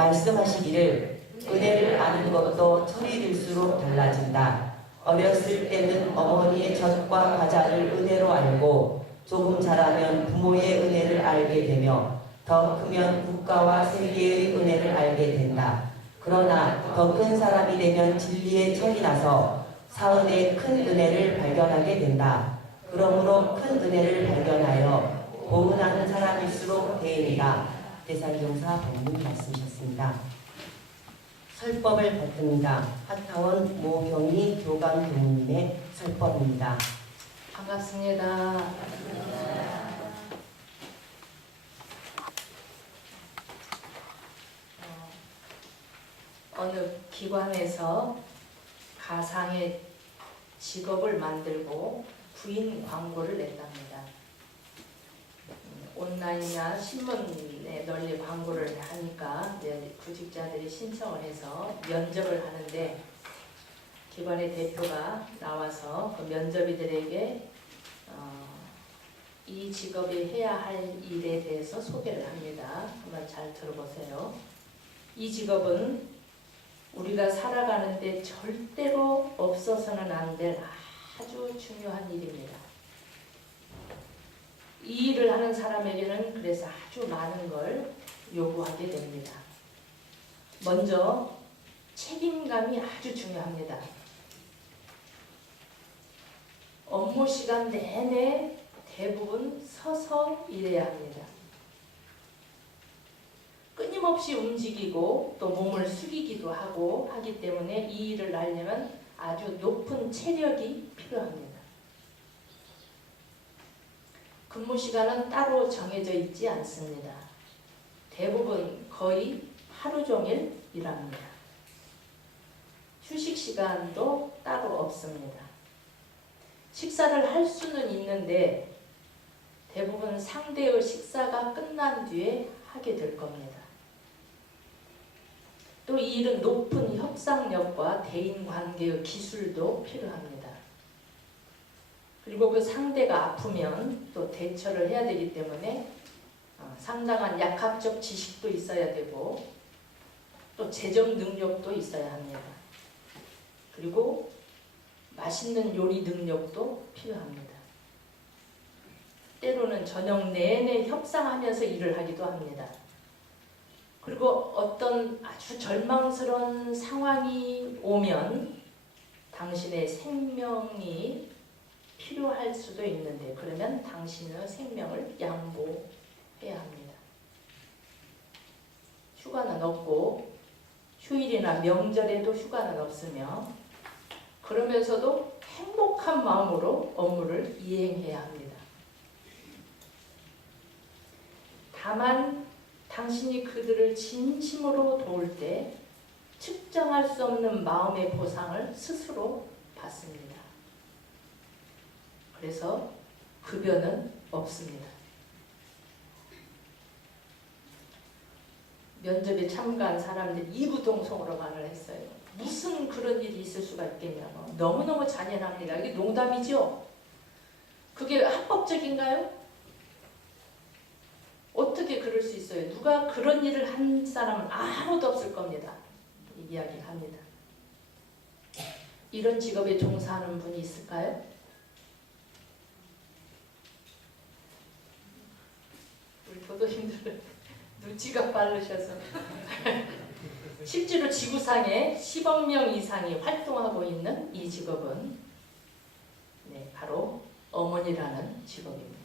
말씀하시기를 은혜를 아는 것도 철이 들수록 달라진다. 어렸을 때는 어머니의 젖과 과자를 은혜로 알고 조금 자라면 부모의 은혜를 알게 되며 더 크면 국가와 세계의 은혜를 알게 된다. 그러나 더 큰 사람이 되면 진리의 철이 나서 사은의 큰 은혜를 발견하게 된다. 그러므로 큰 은혜를 발견하여 고운하는 사람일수록 대인이다. 대사기용사 법문 말씀이셨습니다. 설법을 받듭니다. 하타원 모경희 교감교무님의 설법입니다. 반갑습니다. 어느 기관에서 가상의 직업을 만들고 구인 광고를 냈답니다. 온라인이나 신문에 널리 광고를 하니까 구직자들이 신청을 해서 면접을 하는데 기관의 대표가 나와서 그 면접이들에게 이 직업이 해야 할 일에 대해서 소개를 합니다. 한번 잘 들어보세요. 이 직업은 우리가 살아가는데 절대로 없어서는 안 될 아주 중요한 일입니다. 이 일을 하는 사람에게는 그래서 아주 많은 걸 요구하게 됩니다. 먼저 책임감이 아주 중요합니다. 업무 시간 내내 대부분 서서 일해야 합니다. 끊임없이 움직이고 또 몸을 숙이기도 하고 하기 때문에 이 일을 하려면 아주 높은 체력이 필요합니다. 근무 시간은 따로 정해져 있지 않습니다. 대부분 거의 하루 종일 일합니다. 휴식 시간도 따로 없습니다. 식사를 할 수는 있는데 대부분 상대의 식사가 끝난 뒤에 하게 될 겁니다. 또 이 일은 높은 협상력과 대인관계의 기술도 필요합니다. 그리고 그 상대가 아프면 또 대처를 해야 되기 때문에 상당한 약학적 지식도 있어야 되고 또 재정 능력도 있어야 합니다. 그리고 맛있는 요리 능력도 필요합니다. 때로는 저녁 내내 협상하면서 일을 하기도 합니다. 그리고 어떤 아주 절망스러운 상황이 오면 당신의 생명이 필요할 수도 있는데 그러면 당신의 생명을 양보해야 합니다. 휴가는 없고 휴일이나 명절에도 휴가는 없으며 그러면서도 행복한 마음으로 업무를 이행해야 합니다. 다만 당신이 그들을 진심으로 도울 때 측정할 수 없는 마음의 보상을 스스로 받습니다. 그래서 급여는 없습니다. 면접에 참가한 사람들이 이구동성으로 말을 했어요. 무슨 그런 일이 있을 수가 있겠냐고. 너무너무 잔인합니다. 이게 농담이죠? 그게 합법적인가요? 어떻게 그럴 수 있어요? 누가 그런 일을 한 사람은 아무도 없을 겁니다. 이야기를 합니다. 이런 직업에 종사하는 분이 있을까요? 우리 도도님들은 눈치가 빠르셔서 실제로 지구상에 10억 명 이상이 활동하고 있는 이 직업은 바로 어머니라는 직업입니다.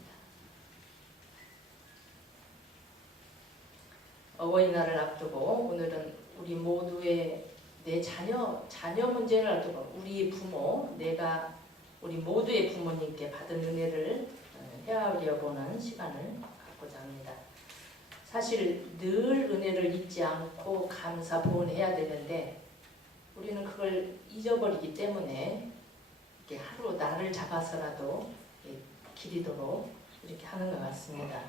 어버이날을 앞두고 오늘은 우리 모두의 내 자녀 문제를 앞두고 우리 부모, 내가 우리 모두의 부모님께 받은 은혜를 헤아려 보는 시간을 갖고자 합니다. 사실 늘 은혜를 잊지 않고 감사 보은해야 되는데 우리는 그걸 잊어버리기 때문에 이렇게 하루 날을 잡아서라도 기리도록 이렇게 하는 것 같습니다.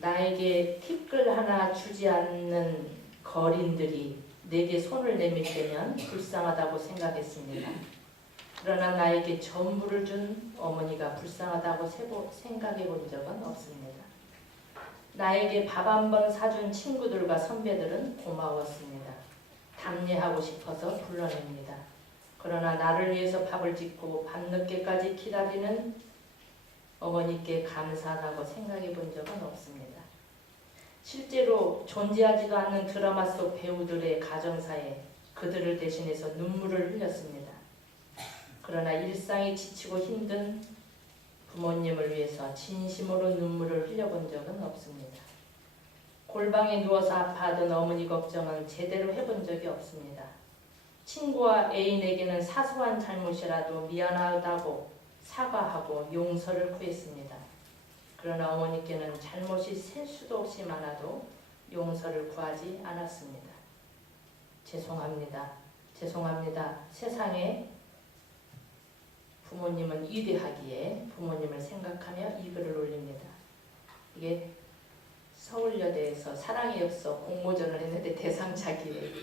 나에게 티끌 하나 주지 않는 거린들이 내게 손을 내밀 때면 불쌍하다고 생각했습니다. 그러나 나에게 전부를 준 어머니가 불쌍하다고 생각해 본 적은 없습니다. 나에게 밥 한 번 사준 친구들과 선배들은 고마웠습니다. 답례하고 싶어서 불러냅니다. 그러나 나를 위해서 밥을 짓고 밤늦게까지 기다리는 어머니께 감사하다고 생각해 본 적은 없습니다. 실제로 존재하지도 않는 드라마 속 배우들의 가정사에 그들을 대신해서 눈물을 흘렸습니다. 그러나 일상이 지치고 힘든 부모님을 위해서 진심으로 눈물을 흘려본 적은 없습니다. 골방에 누워서 아파하던 어머니 걱정은 제대로 해본 적이 없습니다. 친구와 애인에게는 사소한 잘못이라도 미안하다고 사과하고 용서를 구했습니다. 그러나 어머니께는 잘못이 셀 수도 없이 많아도 용서를 구하지 않았습니다. 죄송합니다. 죄송합니다. 세상에 부모님은 위대하기에 부모님을 생각하며 이 글을 올립니다. 이게 서울여대에서 사랑의 엽서 공모전을 했는데 대상작이에요.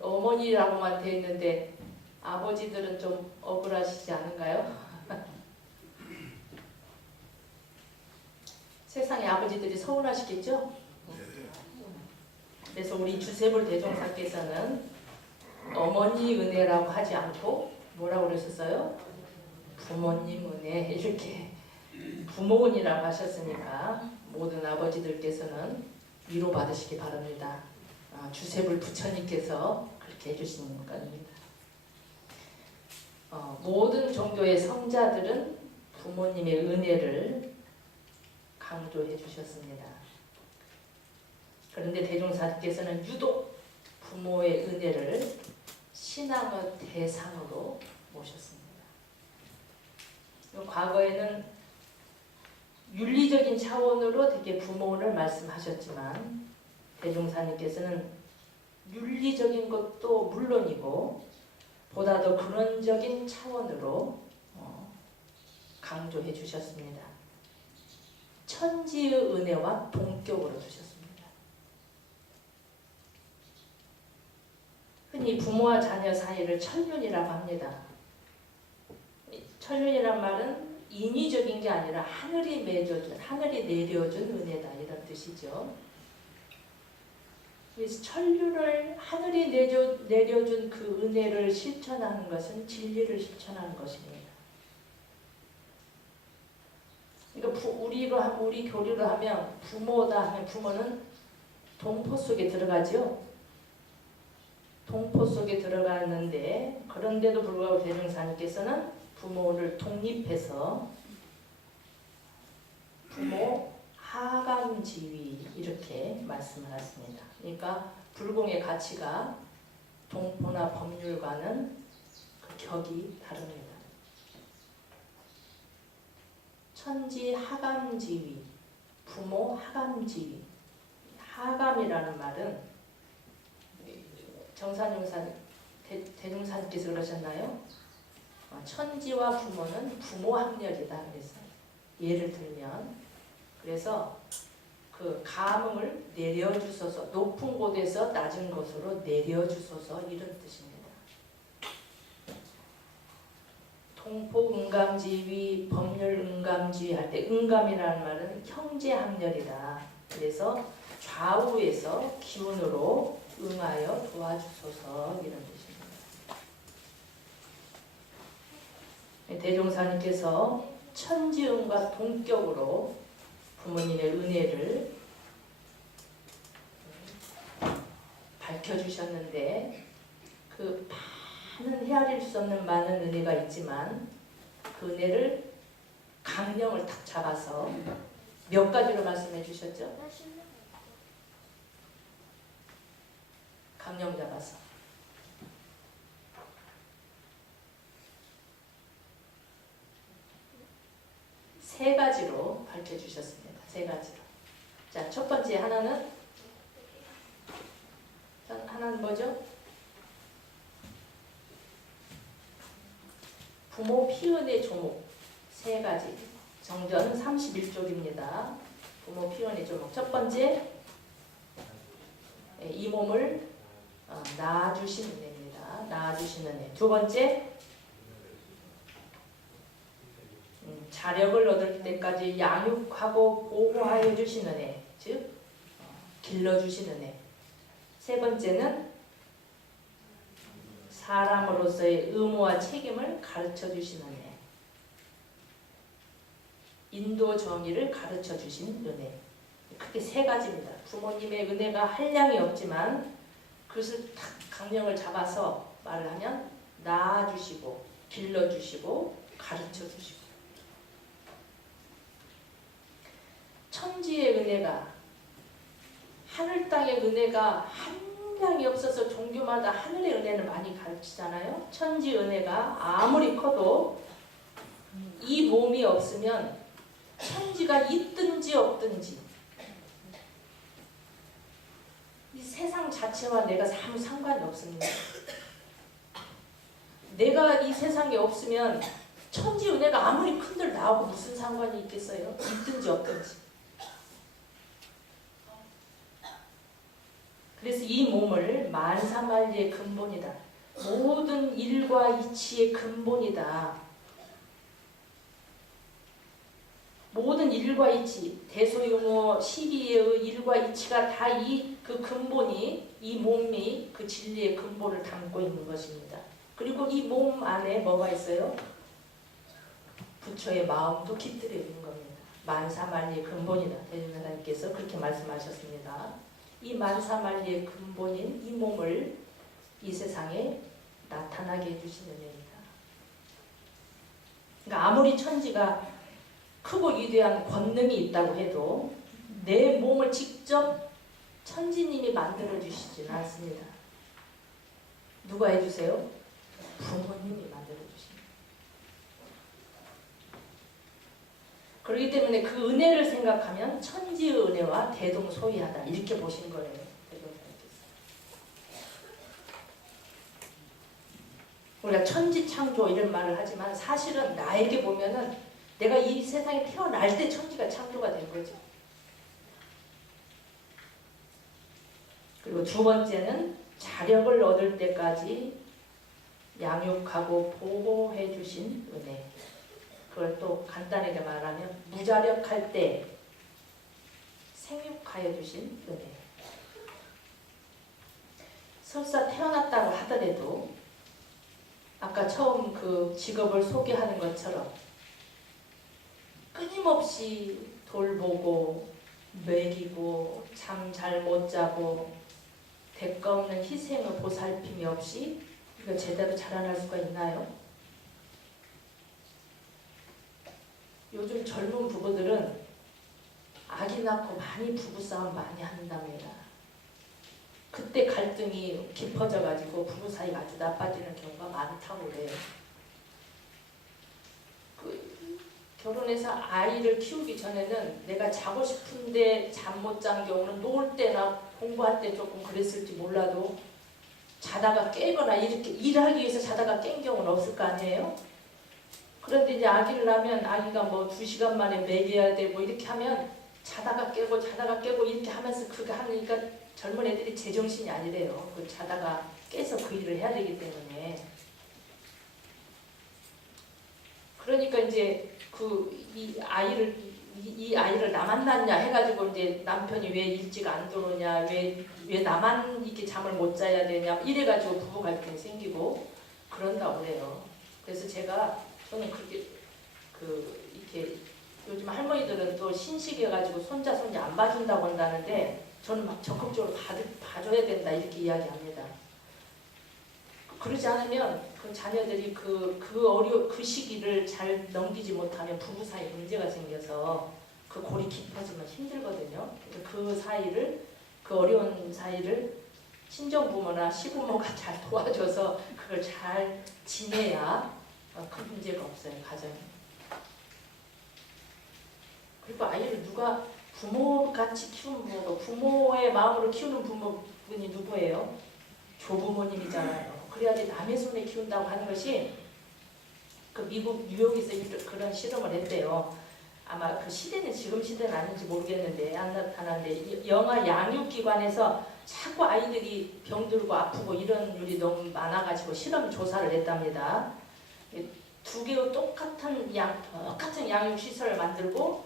어머니라고만 돼 있는데 아버지들은 좀 억울하시지 않은가요? 세상에 아버지들이 서운하시겠죠? 그래서 우리 주세불 대종사께서는 어머니 은혜라고 하지 않고 뭐라고 그러셨어요? 부모님 은혜 이렇게 부모은이라고 하셨으니까 모든 아버지들께서는 위로받으시기 바랍니다. 주세불 부처님께서 그렇게 해주시는 겁니다. 모든 종교의 성자들은 부모님의 은혜를 강조해 주셨습니다. 그런데 대종사께서는 유독 부모의 은혜를 신앙의 대상으로 모셨습니다. 과거에는 윤리적인 차원으로 되게 부모를 말씀하셨지만 대종사님께서는 윤리적인 것도 물론이고 보다 더 근원적인 차원으로 강조해 주셨습니다. 천지의 은혜와 동격으로 두셨습니다. 흔히 부모와 자녀 사이를 천륜이라고 합니다. 천륜이란 말은 인위적인 게 아니라 하늘이 내려준 은혜다 이런 뜻이죠. 그래서 천륜을 하늘이 내려준 그 은혜를 실천하는 것은 진리를 실천하는 것입니다. 그러니까 우리 교리로 하면 부모다 하면 부모는 동포 속에 들어가죠. 동포 속에 들어가는데 그런데도 불구하고 대종사님께서는 부모를 독립해서 부모 하감지위 이렇게 말씀을 하십니다. 그러니까 불공의 가치가 동포나 법률과는 그 격이 다릅니다. 천지 하감지위, 부모 하감지위. 하감이라는 말은 정산용산 대종사님께서 그러셨나요? 천지와 부모는 부모 학렬이다. 그래서 예를 들면 그래서 그 감흥을 내려주소서 높은 곳에서 낮은 곳으로 내려주소서 이런 뜻입니다. 동포 응감지위, 법률 응감지위 할 때 응감이라는 말은 형제 학렬이다. 그래서 좌우에서 기운으로 응하여 도와주소서 이런 뜻입니다. 대종사님께서 천지응과 동격으로 부모님의 은혜를 밝혀주셨는데 그 많은 헤아릴 수 없는 많은 은혜가 있지만 그 은혜를 강령을 탁 잡아서 몇 가지로 말씀해 주셨죠? 강령 잡아서 세 가지로 밝혀주셨습니다. 세 가지로. 자, 첫 번째 하나는 뭐죠? 부모 피은의 조목 세 가지. 정전 31쪽입니다. 부모 피은의 조목. 첫 번째, 이 몸을 낳아주신 은혜입니다. 낳아주신 은혜. 두 번째, 자력을 얻을 때까지 양육하고 보호하여 주시는 애, 즉 길러주시는 애. 세 번째는 사람으로서의 의무와 책임을 가르쳐 주시는 애. 인도 정의를 가르쳐 주신 은혜. 크게 세 가지입니다. 부모님의 은혜가 한량이 없지만 그것을 탁 강령을 잡아서 말을 하면 낳아주시고 길러주시고 가르쳐주시고. 천지의 은혜가, 하늘 땅의 은혜가 한량이 없어서 종교마다 하늘의 은혜는 많이 가르치잖아요. 천지 은혜가 아무리 커도 이 몸이 없으면 천지가 있든지 없든지 이 세상 자체와 내가 아무 상관이 없습니다. 내가 이 세상에 없으면 천지 은혜가 아무리 큰들 나하고 무슨 상관이 있겠어요? 있든지 없든지. 그래서 이 몸을 만사만리의 근본이다. 모든 일과 이치의 근본이다. 모든 일과 이치, 대소유모 12의 일과 이치가 다 이 그 근본이, 이 몸이 그 진리의 근본을 담고 있는 것입니다. 그리고 이 몸 안에 뭐가 있어요? 부처의 마음도 깃들여 있는 겁니다. 만사만리의 근본이다. 대전사님께서 그렇게 말씀하셨습니다. 이 만사만리의 근본인 이 몸을 이 세상에 나타나게 해주시는 은혜입니다. 그러니까 아무리 천지가 크고 위대한 권능이 있다고 해도 내 몸을 직접 천지님이 만들어주시지는 않습니다. 누가 해주세요? 부모님이 만들어주십니다. 그렇기 때문에 그 은혜를 생각하면 천지의 은혜와 대동소이하다 이렇게 보신 거예요. 대종사님께서. 우리가 천지창조 이런 말을 하지만 사실은 나에게 보면은 내가 이 세상에 태어날 때 천지가 창조가 된 거죠. 그리고 두 번째는 자력을 얻을 때까지 양육하고 보호해 주신 은혜. 그걸 또 간단하게 말하면 무자력할 때 생육하여 주신 은혜. 설사 태어났다고 하더라도 아까 처음 그 직업을 소개하는 것처럼 끊임없이 돌보고 먹이고 잠 잘 못 자고 대가 없는 희생을 보살핌이 없이 우리가 제대로 자라날 수가 있나요? 요즘 젊은 부부들은 아기 낳고 많이 부부싸움 많이 한답니다. 그때 갈등이 깊어져 가지고 부부 사이가 아주 나빠지는 경우가 많다고 그래요. 결혼해서 아이를 키우기 전에는 내가 자고 싶은데 잠 못 잔 경우는 놀 때나 공부할 때 조금 그랬을지 몰라도 자다가 깨거나 이렇게 일하기 위해서 자다가 깬 경우는 없을 거 아니에요? 그런데 이제 아기를 낳으면 아기가 뭐 2시간 만에 먹여야 되고 이렇게 하면 자다가 깨고 이렇게 하면서 그거 하니까 젊은 애들이 제정신이 아니래요. 그 자다가 깨서 그 일을 해야 되기 때문에. 그러니까 이제 이 아이를 나만 낳냐 해가지고 이제 남편이 왜 일찍 안 들어오냐, 왜 나만 이렇게 잠을 못 자야 되냐 이래가지고 부부 갈등이 생기고 그런다고 그래요. 그래서 저는 그렇게 이렇게 요즘 할머니들은 또 신식해가지고 손자 손녀 안 봐준다고 한다는데 저는 막 적극적으로 봐줘야 된다 이렇게 이야기합니다. 그러지 않으면 그 자녀들이 그 시기를 잘 넘기지 못하면 부부 사이 문제가 생겨서 그 골이 깊어지면 힘들거든요. 그 어려운 사이를 친정부모나 시부모가 잘 도와줘서 그걸 잘 지내야 큰 문제가 없어요, 가정에. 그리고 아이를 누가 부모같이 키우는 부모가, 부모의 마음으로 키우는 부모분이 누구예요? 조부모님이잖아요. 그래야지 남의 손에 키운다고 하는 것이 그 미국 뉴욕에서 그런 실험을 했대요. 아마 그 시대는 지금 시대는 아닌지 모르겠는데 안 나타나는데 영아 양육기관에서 자꾸 아이들이 병들고 아프고 이런 일이 너무 많아가지고 실험 조사를 했답니다. 두 개의 똑같은 양육 시설을 만들고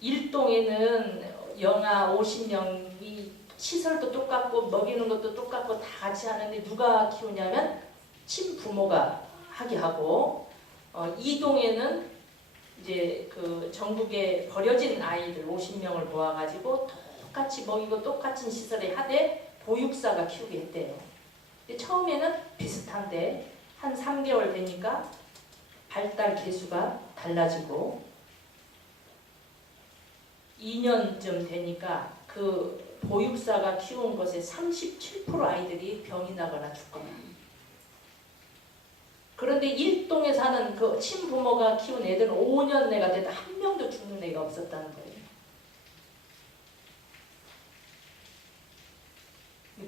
일동에는 영하 50명이 시설도 똑같고 먹이는 것도 똑같고 다 같이 하는데 누가 키우냐면 친부모가 하게 하고 이동에는 이제 그 전국에 버려진 아이들 50명을 모아가지고 똑같이 먹이고 똑같은 시설에 하되 보육사가 키우게 했대요. 근데 처음에는 비슷한데 한 3개월 되니까 발달 개수가 달라지고 2년쯤 되니까 그 보육사가 키운 것의 37% 아이들이 병이 나거나 죽거나. 그런데 일동에 사는 그 친부모가 키운 애들은 5년 내가 돼도 한 명도 죽는 애가 없었다는 거예요.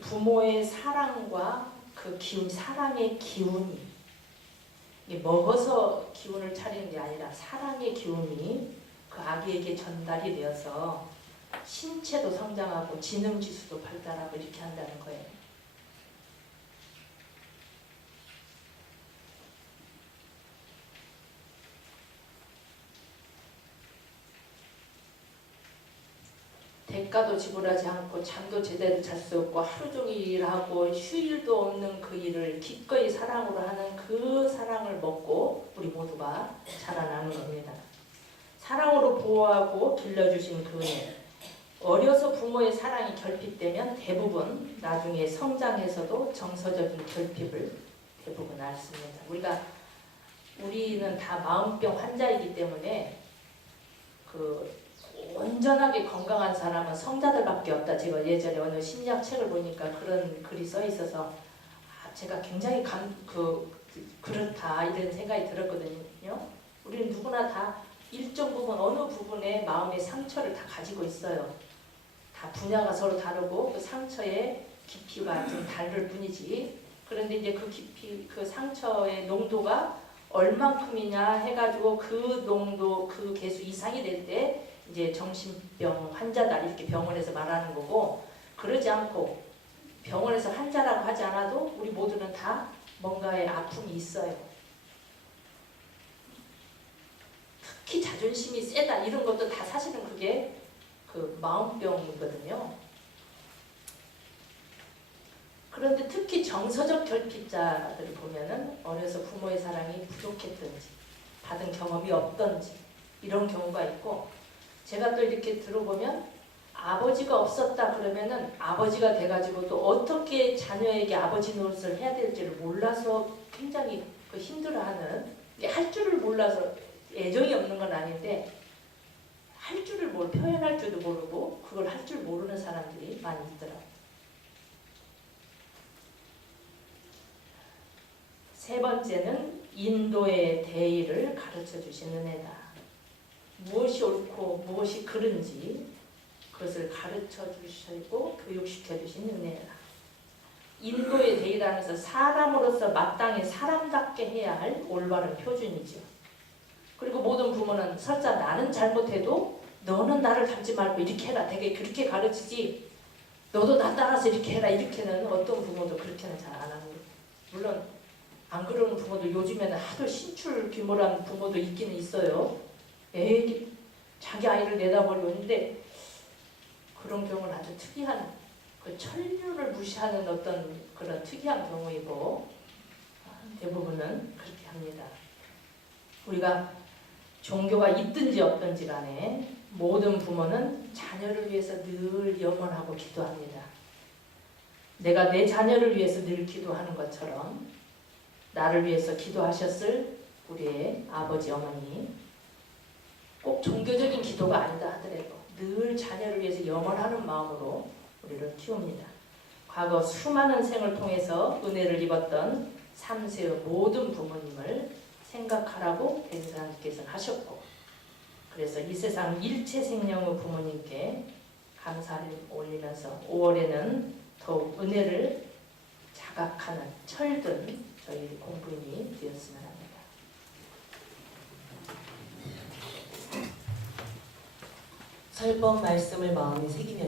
부모의 사랑과 그 기운, 사랑의 기운이 먹어서 기운을 차리는 게 아니라 사랑의 기운이 그 아기에게 전달이 되어서 신체도 성장하고 지능지수도 발달하고 이렇게 한다는 거예요. 대가도 지불하지 않고 잠도 제대로 잘 수 없고 하루 종일 일하고 휴일도 없는 그 일을 기꺼이 사랑으로 하는 그 사랑을 먹고 우리 모두가 자라나는 겁니다. 사랑으로 보호하고 길러주신 그 은혜. 어려서 부모의 사랑이 결핍되면 대부분 나중에 성장해서도 정서적인 결핍을 대부분 앓습니다. 우리는 다 마음병 환자이기 때문에 그 온전하게 건강한 사람은 성자들밖에 없다. 제가 예전에 어느 심리학 책을 보니까 그런 글이 써 있어서 제가 굉장히 그렇다 이런 생각이 들었거든요. 우리는 누구나 다 일정 부분 어느 부분에 마음의 상처를 다 가지고 있어요. 다 분야가 서로 다르고 그 상처의 깊이가 좀 다를 뿐이지. 그런데 이제 그 깊이 그 상처의 농도가 얼만큼이냐 해가지고 그 농도 그 개수 이상이 될 때 이제 정신병 환자다 이렇게 병원에서 말하는 거고, 그러지 않고 병원에서 환자라고 하지 않아도 우리 모두는 다 뭔가의 아픔이 있어요. 특히 자존심이 세다 이런 것도 다 사실은 그게 그 마음병이거든요. 그런데 특히 정서적 결핍자들을 보면은 어려서 부모의 사랑이 부족했든지 받은 경험이 없던지 이런 경우가 있고, 제가 또 이렇게 들어보면 아버지가 없었다 그러면은 아버지가 돼가지고 또 어떻게 자녀에게 아버지 노릇을 해야 될지를 몰라서 굉장히 그 힘들어하는, 할 줄을 몰라서 애정이 없는 건 아닌데 할 줄을 표현할 줄도 모르고 그걸 할 줄 모르는 사람들이 많이 있더라고요. 세 번째는 인도의 대의를 가르쳐 주신 은혜다. 무엇이 옳고 무엇이 그른지 그것을 가르쳐 주시고 교육시켜 주신 은혜다. 인도의 대의라는 것은 사람으로서 마땅히 사람답게 해야 할 올바른 표준이죠. 그리고 모든 부모는 설사 나는 잘못해도 너는 나를 닮지 말고 이렇게 해라 되게 그렇게 가르치지, 너도 나 따라서 이렇게 해라 이렇게는 어떤 부모도 그렇게는 잘 안 하는 거예요. 물론 안 그러는 부모도 요즘에는 하도 신출 귀몰한 부모도 있기는 있어요. 자기 아이를 내다버리고 있는데 그런 경우는 아주 특이한 그 천륜을 무시하는 어떤 그런 특이한 경우이고, 대부분은 그렇게 합니다. 우리가 종교가 있든지 없든지 간에 모든 부모는 자녀를 위해서 늘 염원하고 기도합니다. 내가 내 자녀를 위해서 늘 기도하는 것처럼 나를 위해서 기도하셨을 우리의 아버지 어머니, 꼭 종교적인 기도가 아니다 하더라도 늘 자녀를 위해서 염원하는 마음으로 우리를 키웁니다. 과거 수많은 생을 통해서 은혜를 입었던 3세의 모든 부모님을 생각하라고 대제사장님께서는 하셨고, 그래서 이 세상 일체 생명의 부모님께 감사를 올리면서 5월에는 더욱 은혜를 자각하는 철든 저희 공부인이 되었으면 합니다. 설법 말씀을 마음에 새기며